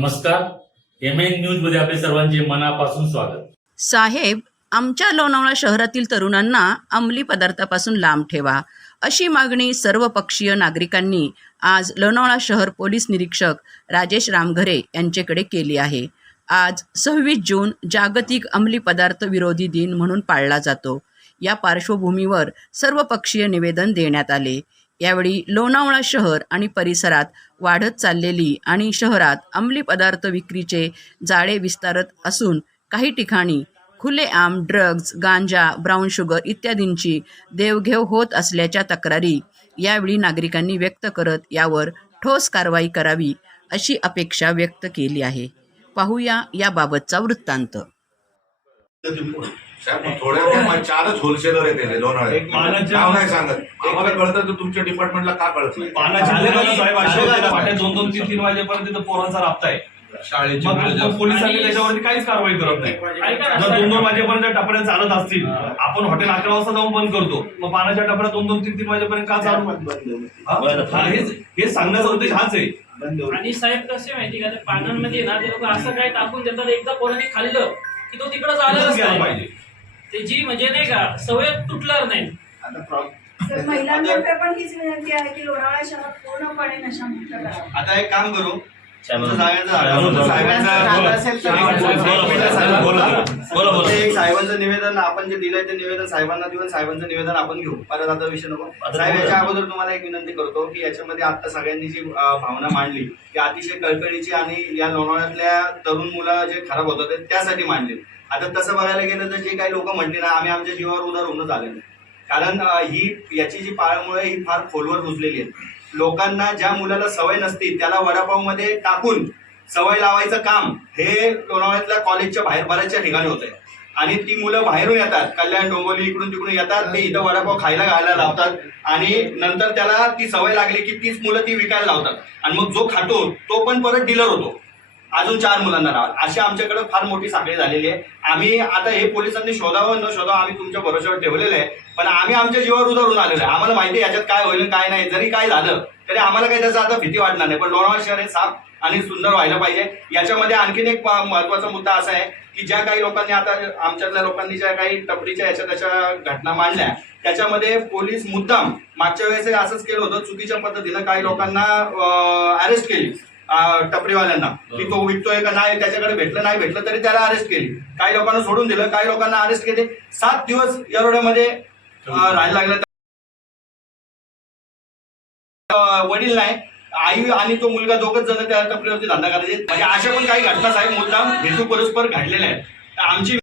नमस्कार. M N न्यूजमध्ये आपले सर्वांचे मनापासून स्वागत. साहेब आमच्या लोणावळा शहरातील तरुणांना अंमली पदार्थापासून लांब ठेवा. अशी मागणी सर्वपक्षीय नागरिकांनी आज लोणावळा शहर पोलीस निरीक्षक राजेश रामघरे यांच्याकडे केली आहे. आज सव्वीस जून जागतिक अंमली पदार्थ विरोधी दिन म्हणून पाळला जातो. या पार्श्वभूमीवर सर्वपक्षीय निवेदन देण्यात आले. यावेळी लोणावळा शहर आणि परिसरात वाढत चाललेली आणि शहरात अंमली पदार्थ विक्रीचे जाळे विस्तारत असून काही ठिकाणी खुलेआम ड्रग्ज गांजा ब्राऊन शुगर इत्यादींची देवघेव होत असल्याच्या तक्रारी यावेळी नागरिकांनी व्यक्त करत यावर ठोस कारवाई करावी अशी अपेक्षा व्यक्त केली आहे. पाहूया याबाबतचा वृत्तांत. साहेब थोड्या चारच होलसेलर आहेत त्याचे लोणावळे एक मानाच्या- नाव नाही सांगत. आम्हाला कळतं तर तुमच्या डिपार्टमेंटला का कळत नाही. दोन दोन तीन तीन वाजेपर्यंत तिथं पोरांचा राबता आहे. पोलिसांनी त्याच्यावरती काहीच कारवाई करत नाही. जर दोन दोन वाजेपर्यंत टपऱ्या चालत असतील. आपण हॉटेल अकरा वाजता जाऊन बंद करतो. मग पानाच्या टपऱ्या दोन दोन तीन तीन वाजेपर्यंत का चालू? हा? सांगण्याचा उद्देश हाच आहे. आणि साहेब कसे माहिती का? पानांमध्ये ना ते लोक असं काय टाकून देतात एकदा पोरांनी खाल्लं. की तो तिकडे केलं नाही. पाहिजे. त्याची म्हणजे नाही का सवय तुटणार नाही. तर महिलांतर्फे पण हीच विनंती आहे की लोणावळा शहरात पूर्णपणे नशामुक्त करा. आता एक काम करू साहेबांचं बोला, बोला, बोला. एक साहेबांचं निवेदन आपण जे दिलंय ते निवेदन साहेबांना देऊन साहेबांचं निवेदन आपण घेऊ. परत आता विषय नको. साहेब याच्या अगोदर तुम्हाला एक विनंती करतो की याच्यामध्ये आता सगळ्यांनी जी भावना मांडली की अतिशय कळकळीची आणि या लोणावळ्यातल्या तरुण मुलं जे खराब होतात त्यासाठी मांडली. आता तसं बघायला गेलं तर जे काही लोक म्हटले ना आम्ही आमच्या जीवावर उदार होऊनच आले कारण ही याची जी पाळमुळे ही फार खोलवर रुजलेली आहे लोकांना ज्या मुलाला सवय नसती त्याला वडापावमध्ये टाकून सवय लावायचं काम हे लोणावळ्यातल्या कॉलेजच्या बाहेर बऱ्याचशा ठिकाणी होत आहे आणि ती मुलं बाहेरून येतात कल्याण डोंबोली इकडून तिकडून येतात ते इथं वडापाव खायला घालायला लावतात आणि नंतर त्याला ती सवय लागली की तीच मुलं ती विकायला लावतात. आणि मग जो खातो तो पण परत डीलर होतो. अजून चार मुलांना राहा अशी आमच्याकडे फार मोठी साखळी झालेली आहे. आम्ही आता हे पोलिसांनी शोधावं न शोधावं आम्ही तुमच्या भरोश्यावर ठेवलेलं आहे. पण आम्ही आमच्या जीवावर उतरून आलेलो आहे. आम्हाला माहिती आहे याच्यात काय होईल काय नाही. जरी काय झालं तरी आम्हाला काही त्याचा आता भीती वाटणार नाही. पण लोणावळा शहर हे साफ आणि सुंदर व्हायला पाहिजे. याच्यामध्ये आणखीन एक महत्त्वाचा मुद्दा असा आहे की ज्या काही लोकांनी आता आमच्यातल्या लोकांनी ज्या काही टपरीच्या याच्या त्याच्या घटना मांडल्या त्याच्यामध्ये पोलीस मुद्दाम मागच्या वेळेस असंच केलं होतं. चुकीच्या पद्धतीनं काही लोकांना अरेस्ट केली. टपरीवाल्यांना. की तो विकतोय का नाही त्याच्याकडे भेटलं नाही भेटलं तरी त्याला अरेस्ट केली. काही लोकांना सोडून दिलं काही लोकांना अरेस्ट केले. सात दिवस येरोड्यामध्ये अं, राहायला लागलं. वडील नाही आई आणि तो मुलगा दोघच जण त्या टपरीवरती धंदा करायचे. म्हणजे अशा पण काही घटना साहेब मुद्दाम हेतू परस्पर घडलेल्या आहेत. तर आमची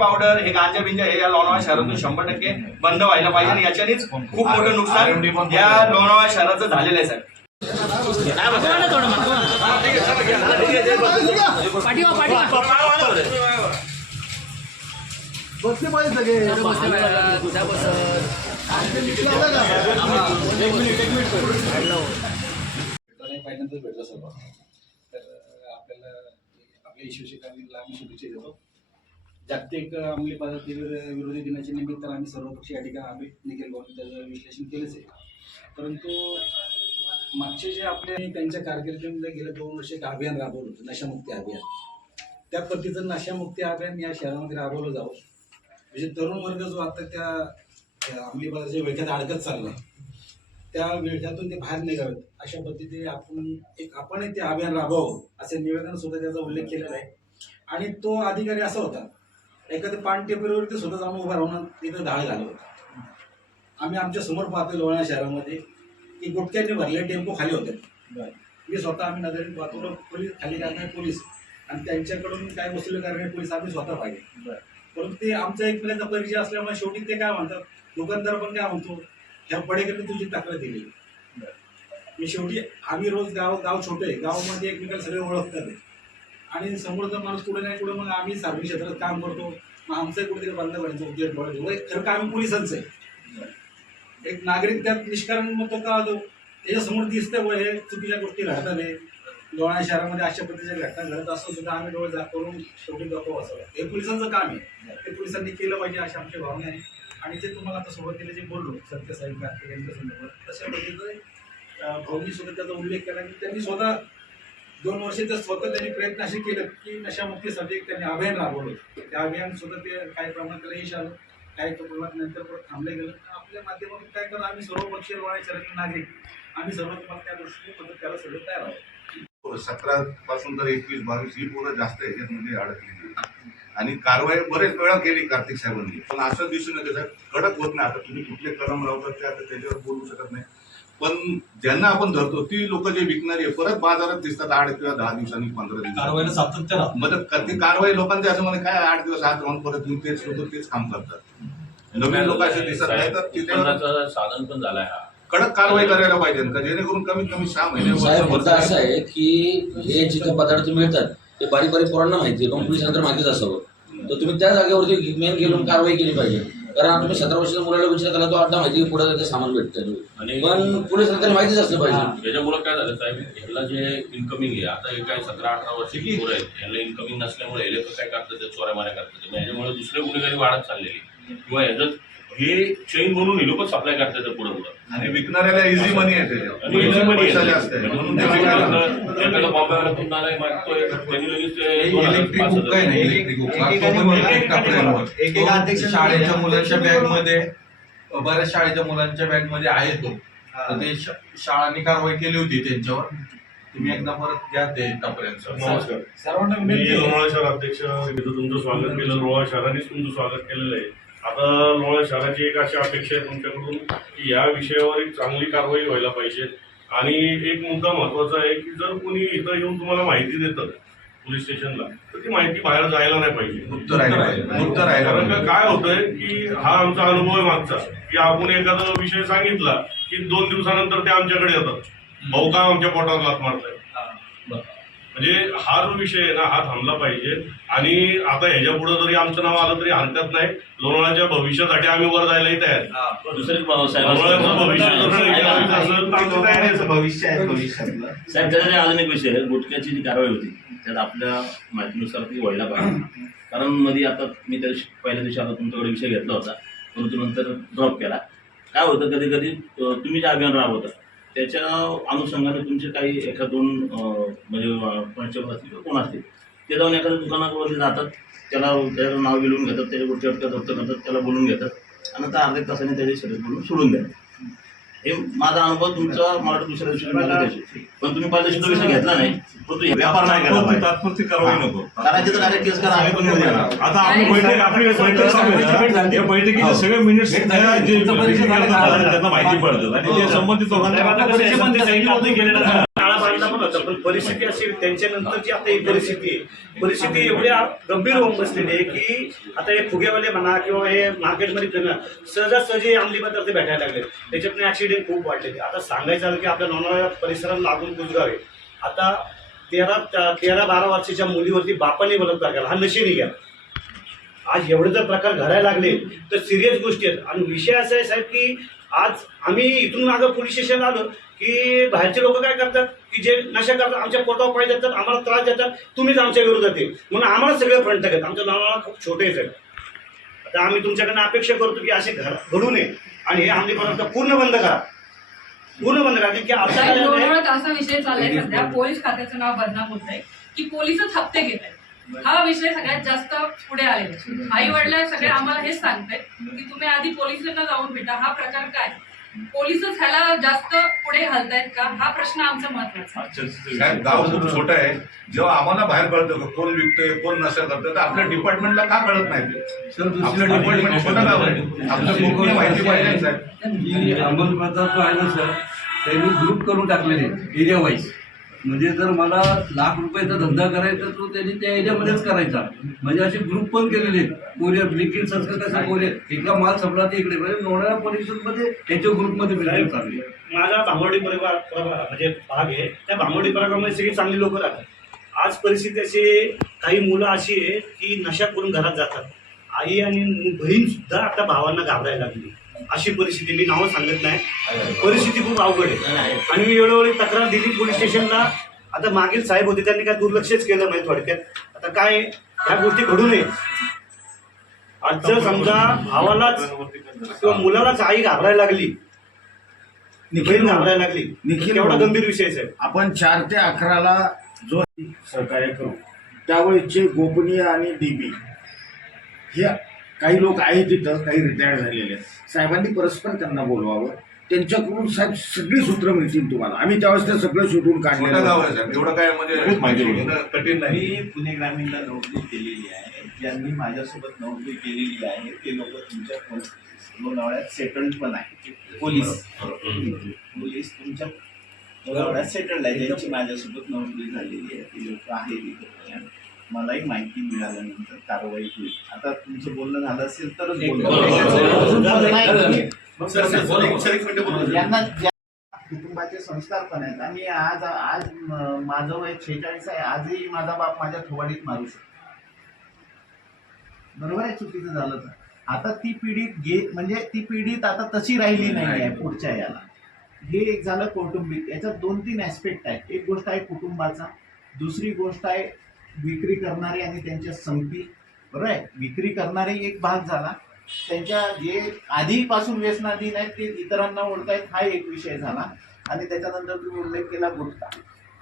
पावडर हे गांजा बिंजा हे या लोणावळा शहरातून शंभर टक्के बंद व्हायला पाहिजे आणि याच्यानेच खूप मोठं नुकसान या लोणावळा शहराचं झालेलं आहे साहेब. तर आपल्याला आपल्या इश्यूशी कारणीला आम्ही शुभेच्छा देतो जागतिक अंमली पदार्थ विरोधी दिनाच्या निमित्तानं आम्ही सर्वपक्षीय या ठिकाणी आम्ही निखिल भाऊनी त्याचं विश्लेषण केलंच आहे. परंतु मागचे जे आपले त्यांच्या कारकिर्दीमध्ये गेले दोन वर्ष एक अभियान राबवलं होतं नशामुक्ती अभियान. त्या पद्धतीचं नशामुक्ती अभियान या शहरामध्ये राबवलं जावं. म्हणजे तरुण वर्ग जो आता त्या अंमली पदार्थाच्या वेळख्यात अडकत चालला त्या वेळख्यातून ते बाहेर निघावेत अशा पद्धतीने आपण एक आपण ते अभियान राबवावं असे निवेदन सुद्धा त्याचा उल्लेख केलेला आहे. आणि तो अधिकारी असा होता एखाद्या पान टेबलवरती सुद्धा जाऊन उभा राहून तिथं धाळ होता. आम्ही आमच्यासमोर पाहतो लोणा शहरामध्ये की गुटख्याने भरले टेम्पो खाली होते. मी स्वतः आम्ही नजरेत पाहतो पोलीस खाली करणारे पोलीस आणि त्यांच्याकडून काय वसुली करणारे पोलीस आम्ही स्वतः पाहिजे परंतु ते आमचा एकमेकांचा परिचय असल्यामुळे शेवटी ते काय म्हणतात दुकानदार पण काय म्हणतो ह्या पडेकडे तुझी तक्रार दिली. मी शेवटी आम्ही रोज गाव गाव छोटे गावामध्ये एकमेकाला सगळे ओळखतात. आणि समोरचा माणूस कुठे नाही कुठे मग आम्ही सार्वजनिक क्षेत्रात काम करतो. मग आमचं कुठेतरी बंद करायचं उद्योग डोळ्याचं वय खरं काम पोलिसांचं आहे? एक नागरिक त्यात निष्कारण मग तो का होतो? त्याच्यासमोर दिसतंय व हे चुकीच्या गोष्टी घडतात आहे लोणा शहरामध्ये अशा पद्धतीच्या घटना घडत असतो सुद्धा आम्ही डोळे जा करून शेवटी गप्प बसावं. हे पोलिसांचं काम आहे. ते पोलिसांनी केलं पाहिजे अशी आमची भावना आहे. आणि जे तुम्हाला आता सुरुवातीला जे बोललो सत्यसाई कार्तिक यांच्या संदर्भात तशा पद्धतीचं अं, भाऊनी सुद्धा त्याचा उल्लेख केला की त्यांनी स्वतः दोन वर्ष तर स्वतः त्यांनी प्रयत्न असे केलं की नशामुक्तीसाठी एक त्यांनी अभियान राबवलं. त्या अभियान सुद्धा ते काही प्रमाणात त्याला यश आलं काही प्रमाणात नंतर परत थांबलं गेलं. तर आपल्या माध्यमातून काय करू आम्ही सर्व पक्षीय लोणाच्या नागरिक. आम्ही सर्व तुम्हाला त्या दृष्टीने मदत त्याला सगळं तयार आहोत. हो, सतरा पासून तर एकवीस बावीस ही पोरं जास्त याच्यामध्ये अडकलेली आणि कारवाई बरेच वेळा केली कार्तिक साहेबांनी. पण असं दिसून येतं साहेब कडक होत नाही आता तुम्ही कुठले कलम लावतात ते आता त्याच्यावर बोलू शकत नाही. पण ज्यांना आपण धरतो ती लोक जे विकणारी आहे परत बाजारात दिसतात आठ किंवा दहा दिवसांनी पंधरा दिवसांनी. कारवाईला सातत्य राहतं. मग तर ती कारवाई लोकांची असं म्हणे काय आठ दिवस आत राहून परत येऊन तेच लोक तेच काम करतात. नवीन लोक असे दिसत नाही तर तिथे उत्पन्नाचं साधन पण झालाय हा. कडक कारवाई करायला पाहिजे का जेणेकरून कमीत कमी सहा महिने साहेब वर्ष- मुद्दा असा आहे की हे जिथे पदार्थ मिळतात ते बारीक बारीक पोरांना माहिती आहे. पण पोलिसांना माहितीच असावं तर तुम्ही त्या जागेवरती मेन घेऊन कारवाई केली पाहिजे. कारण आता तुम्ही सतरा वर्षाच्या मुलाला विचार त्याला तो अड्डा माहिती पुढे त्याचं सामान भेटतं आणि पण पोलिसांना तरी माहितीच असलं पाहिजे. याच्यामुळे काय झालं साहेब ह्याला जे इन्कमिंग आहे आता हे काय सतरा अठरा वर्षाची पोरं आहेत ह्याला इन्कमिंग नसल्यामुळे हे लोक काय करतात ते चोऱ्या माऱ्या करतात. याच्यामुळे दुसरे गुन्हेगारी वाढत चाललेली. किंवा ह्याचं हे चेन बनवून हे लोक सप्लाय करतात पुढे पुढे. आणि विकणाऱ्याला इझी मनी आहे त्याच्यावर. पैसा आहे. जास्त आहे. म्हणून ते विकायला मागतोय त्यांनी लगेच ते दोन हजार, इलेक्ट्रिक पाच. इलेक्ट्रिक तो पण अध्यक्ष शाळेच्या मुलांच्या बॅगमध्ये बऱ्याच शाळेच्या मुलांच्या बॅगमध्ये आहे तो. तर ते शा- शाळांनी कारवाई केली होती त्यांच्यावर. तुम्ही एकदा परत घ्या ते टपऱ्यांचं नमस्कार. सर्वांना मी विनंती आहे. लोणावळा शहर अध्यक्ष इथं तुमचं स्वागत केलं. लोणावळा शहरानेच तुमचं स्वागत केलेलं आहे. आता लोणावळा शहराची एक अशी अपेक्षा आहे तुमच्याकडून की या विषयावर एक चांगली कारवाई व्हायला पाहिजे. आणि एक मुद्दा महत्त्वाचा आहे की जर कोणी इथं येऊन तुम्हाला माहिती देतं पोलीस स्टेशनला तर ती माहिती बाहेर जायला नाही पाहिजे. राहायला कारण का. काय होतंय की हा आमचा अनुभव आहे मागचा की आपण एखादा विषय सांगितला की दोन दिवसानंतर ते आमच्याकडे येतात. भाऊ काय आमच्या पोटावर लात मारताय म्हणजे हा जो विषय आहे ना हा थांबला पाहिजे. आणि आता ह्याच्या पुढे जरी आमचं नाव आलं तरी हरकत नाही. लोणावळ्याच्या भविष्यासाठी आम्ही वर जायलाही तयार. साहेब भविष्य. भविष्य आहे भविष्यातलं. त्याच्याने अजून एक विषय आहे. गुटख्याची जी कारवाई होती त्यात आपल्या माहितीनुसार ती व्हायला पाहिजे. कारण मध्ये आता मी त्या पहिल्या दिवशी आता तुमच्याकडे विषय घेतला होता. परंतु नंतर ड्रॉप केला. काय होतं कधी कधी तुम्ही जे अभियान राबवता त्याच्या अनुषंगाने तुमचे काही एखाद दोन म्हणजे पंचम असतील किंवा कोण असतील ते जाऊन एखाद्या दुकानावरती जातात त्याला त्याचं नाव बिलवून घेतात त्याच्या गोष्टी अटका जप्त करतात त्याला बोलून घेतात आणि त्या अर्ध्या तासाने त्याची शरीर बोलून सोडून द्या हे माझा अनुभव तुमचा मला वाटतं दुसऱ्या दिवशी. पण तुम्ही पहिल्या दिवशी विषय घेतला नाही पण तो व्यापार नाही केला पाहिजे. तात्पुरती कारवाई नको. करायची तर डायरेक्ट केस करा आम्ही पण आता आपली बैठक आपली बैठक. या बैठकीचे सगळे मिनिट्स जे त्यांना माहिती पडतात आणि ते संबंधित लोकांना पण होता पण परिस्थिती अशी त्यांच्यानंतरची आता ही परिस्थिती आहे परिस्थिती एवढ्या गंभीर होऊन बसलेली आहे की आता हे फुगेवाले म्हणा किंवा हे मार्केटमध्ये फिरणं सहजासहजी अंमली पदार्थ भेटायला लागले. त्याच्यातून ऍक्सिडेंट खूप वाढलेले आता सांगायचं झालं की आपल्या लोणावळ्या परिसराला लागून गुजगावे आता तेरा तेरा बारा वर्षाच्या मुलीवरती बापाने बलात्कार केला हा नशे निघाला आज एवढे जर प्रकार घडायला लागले तर सिरियस गोष्टी आहेत. आणि विषय असा आहे साहेब की आज आम्ही इथून मागं पोलीस स्टेशनला आलो की बाहेरचे लोक काय करतात? की जे नशा करतात आमच्या पोटावर पाय देतात आम्हाला त्रास देतात तुम्हीच आमच्या विरोधात आहे म्हणून आम्हाला सगळे फ्रंट आहेत. आमच्या नावाला खूप छोटे आहेत आता आम्ही तुमच्याकडनं अपेक्षा करतो की असे घर घडू नये आणि हे पदार्थ पूर्ण बंद करा. पूर्ण बंद करा. की आता असा विषय चाललाय सध्या. पोलीस खात्याचं नाव बदनाम होत आहे की पोलीसच हप्ते घेत आहेत हा विषय सगळ्यात जास्त पुढे आलेला आई वडील सगळे आम्हाला हेच सांगतायत की तुम्ही आधी पोलिसांना जाऊन भेटा. हा प्रकार काय? पोलीसच ह्याला जास्त पुढे घालतायत का? हा प्रश्न आमचा महत्त्वाचा आहे. साहेब गाव खूप छोटं आहे. जेव्हा आम्हाला बाहेर कळतं कोण विकतोय कोण नशा करतोय तर आपल्या डिपार्टमेंटला का कळत नाही आपलं डिपार्टमेंट छोटं गाव आहे आपलं गोपनीय माहिती पाहिजे ना, साहेब. अंमलबजावणी जो आहे ना सर. त्यांनी ग्रुप करून टाकलेले एरिया वाईज म्हणजे जर मला लाख रुपयाचा धंदा करायचा तो त्यांनी त्या एरियामध्येच करायचा. म्हणजे असे ग्रुप पण केलेले आहेत. कोरियर ब्लिकिंग संस्था कसं कोरियर एका माल संपला ते इकडे. म्हणजे लोणाळ्या परिषदमध्ये त्यांच्या ग्रुपमध्ये बिझनेस चालू माझा भांबवडी परिवार परिवार म्हणजे भाग आहे. त्या भांबवडी परिवारामध्ये सगळी चांगली लोक राहतात. आज परिस्थिती अशी काही मुलं अशी आहे की नशा करून घरात जातात. आई आणि बहीण सुद्धा आता भावांना घाबरायला लागली. अशी परिस्थिती मी नावं सांगत नाही. परिस्थिती खूप अवघड आहे. आणि मी वेळोवेळी तक्रार दिली पोलीस स्टेशनला. आता मागील साहेब होते त्यांनी काय दुर्लक्षच केलं माहिती थोडक्यात. आता काय ह्या गोष्टी घडू नये. आज जर समजा भावालाच किंवा मुलालाच आई घाबरायला लागली बहीण घाबरायला लागली निखिल भाऊ, गंभीर विषय आहे साहेब. आपण चार ते अकराला जो सहकार्य करू. त्यावेळेचे गोपनीय आणि डीबी. हे काही लोक आहेत तिथं काही रिटायर झालेले आहेत. साहेबांनी परस्पर त्यांना बोलवावं. त्यांच्याकडून साहेब सगळी सूत्र मिळतील तुम्हाला. आम्ही त्यावेळेस ते सगळं शोधून काढलेलं आहे. आहे साहेब. एवढं काय म्हणजे माहिती कठीण नाही. पुणे ग्रामीणला नोकरी केलेली आहे. ज्यांनी माझ्यासोबत नोकरी केलेली आहे ते लोक तुमच्या लोणावळ्यात सेटल्ड पण आहेत. पोलीस पोलीस तुमच्या लोणावळ्यात सेटल्ड आहे ज्यांची माझ्यासोबत नोकरी झालेली आहे ती लोक आहेत इथे. मलाही माहिती मिळाल्यानंतर कारवाई होईल. आता तुमचं बोलणं झालं असेल तरच बोलणं. कुटुंबाचे संस्कार पण आहेत. आणि आज आज माझं वय छेचाळीस आहे. आजही माझा बाप माझ्या थोबाडीत मारू शकतो. बरोबर आहे? चुकीचं झालं तर. आता ती पिढी गे म्हणजे ती पिढीत आता तशी राहिली नाही आहे पुढच्या याला. हे एक झालं कौटुंबिक. याच्यात दोन तीन ऍस्पेक्ट आहेत. एक गोष्ट आहे कुटुंबाचा. दुसरी गोष्ट आहे विक्री करणारे आणि त्यांच्या संगती बरोबर आहे? विक्री करणारे एक भाग झाला. त्यांच्या जे आधीपासून व्यसनाधीन आहेत ते इतरांना ओळखायत हा एक विषय झाला. आणि त्याच्यानंतर तुम्ही उल्लेख केला गुटखा.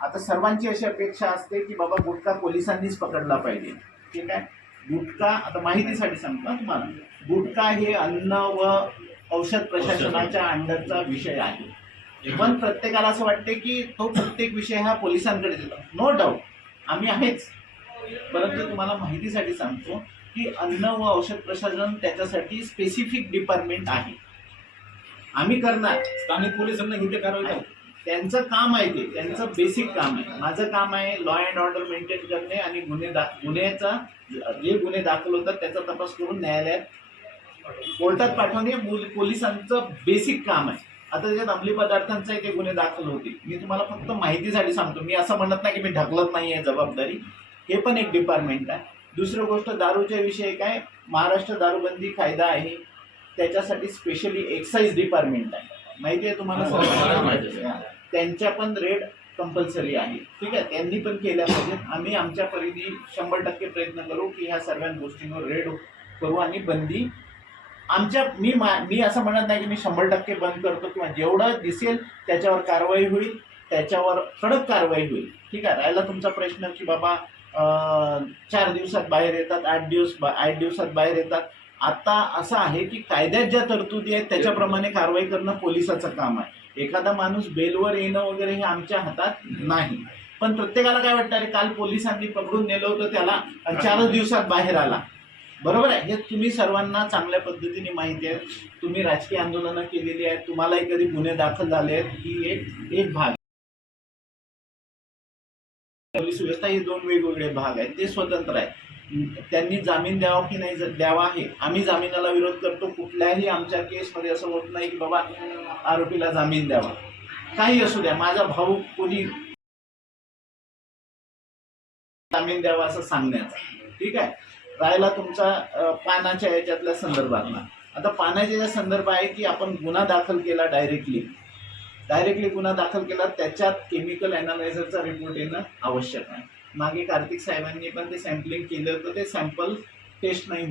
आता सर्वांची अशी अपेक्षा असते की बाबा गुटखा पोलिसांनीच पकडला पाहिजे. ठीक आहे? गुटखा आता माहितीसाठी सांगतो तुम्हाला. गुटखा हे अन्न व औषध प्रशासनाच्या अंडरचा विषय आहे. पण प्रत्येकाला असं वाटते की तो प्रत्येक विषय हा पोलिसांकडे देतो. नो डाऊट आम्ही आहेच. परंतु तुम्हाला माहितीसाठी सांगतो की अन्न व औषध प्रशासन त्याच्यासाठी स्पेसिफिक डिपार्टमेंट आहे. आम्ही करणार. स्थानिक पोलिसांना इथे कारवाई करा. त्यांचं काम आहे ते. त्यांचं बेसिक काम आहे. माझं काम आहे लॉ अँड ऑर्डर मेंटेन करणे आणि गुन्हे दा गुन्ह्याचा जे गुन्हे दाखल होतात त्याचा तपास करून न्यायालयात कोर्टात पाठवणे. मूल- पोलिसांचं बेसिक काम आहे. आता त्याच्यात अंमली पदार्थांचे ते गुन्हे दाखल होतील. मी तुम्हाला फक्त माहितीसाठी सांगतो. मी असं म्हणत नाही की मी ढकलत नाही आहे जबाबदारी. हे पण एक डिपार्टमेंट आहे. दुसरं गोष्ट दारूच्या विषयी काय महाराष्ट्र दारूबंदी कायदा आहे. त्याच्यासाठी स्पेशली एक्साईज डिपार्टमेंट आहे. माहिती आहे तुम्हाला हो, माहिती आहे. सर्वांना? त्यांच्या पण रेड कंपल्सरी आहे. ठीक आहे? त्यांनी पण केल्या पाहिजेत. आम्ही आमच्या परिधी शंभर टक्के प्रयत्न करू की ह्या सर्व गोष्टींवर रेड करू आणि बंदी आमच्या मी मा- मी असं म्हणत नाही की मी शंभर टक्के बंद करतो किंवा जेवढं दिसेल त्याच्यावर कारवाई होईल त्याच्यावर कडक कारवाई होईल. ठीक आहे? राहिला तुमचा प्रश्न की बाबा चार दिवसात बाहेर येतात आठ दिवस बा- आठ दिवसात बाहेर येतात. आता असं आहे की कायद्यात ज्या तरतुदी आहेत त्याच्याप्रमाणे कारवाई करणं पोलिसाचं काम आहे. एखादा माणूस बेलवर येणं वगैरे हे आमच्या हातात नाही. पण प्रत्येकाला काय वाटतं अरे काल पोलिसांनी पकडून नेलं होतं त्याला चारच दिवसात बाहेर आला. बरोबर आहे? हे तुम्ही सर्वांना चांगल्या पद्धतीने माहिती आहे. तुम्ही राजकीय आंदोलनं केलेली आहेत. तुम्हालाही कधी गुन्हे दाखल झाले आहेत. ही एक एक भाग. आहे. सुव्यवस्था हे दोन वेगवेगळे भाग आहेत ते स्वतंत्र आहेत. त्यांनी जामीन द्यावा की नाही द्यावा आहे. आम्ही जामिनाला विरोध करतो कुठल्याही आमच्या केसमध्ये असं होत नाही की बाबा आरोपीला जामीन द्यावा. काही असू द्या माझा भाऊ कोणी जामीन द्यावा असं सांगण्याचा. ठीक आहे? राहिला तुमचा पानाच्या याच्यातल्या संदर्भातला. आता पानाच्या ज्या संदर्भ आहे की आपण गुन्हा दाखल केला डायरेक्टली डायरेक्टली गुन्हा दाखल केला त्याच्यात केमिकल अनालायझरचा रिपोर्ट येणं आवश्यक आहे. मागे कार्तिक साहेबांनी पण ते सॅम्पलिंग केलं होतं ते सॅम्पल टेस्ट नाही.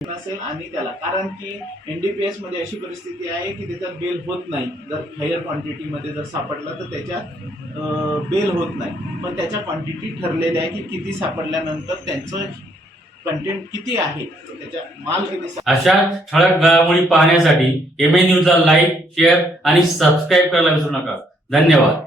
नसेल आणि त्याला कारण की एनडीपीएसमध्ये अशी परिस्थिती आहे की त्याच्यात बेल होत नाही. जर हायर क्वांटिटीमध्ये जर सापडलं तर त्याच्यात बेल होत नाही. पण त्याच्या क्वांटिटी ठरलेल्या आहे की किती सापडल्यानंतर त्यांचं कंटेंट किती आहे त्याच्या माल किती अशा ठळक घडामोडी पाहण्यासाठी एम ए न्यूजला लाईक शेअर आणि सबस्क्राईब करायला विसरू नका. धन्यवाद.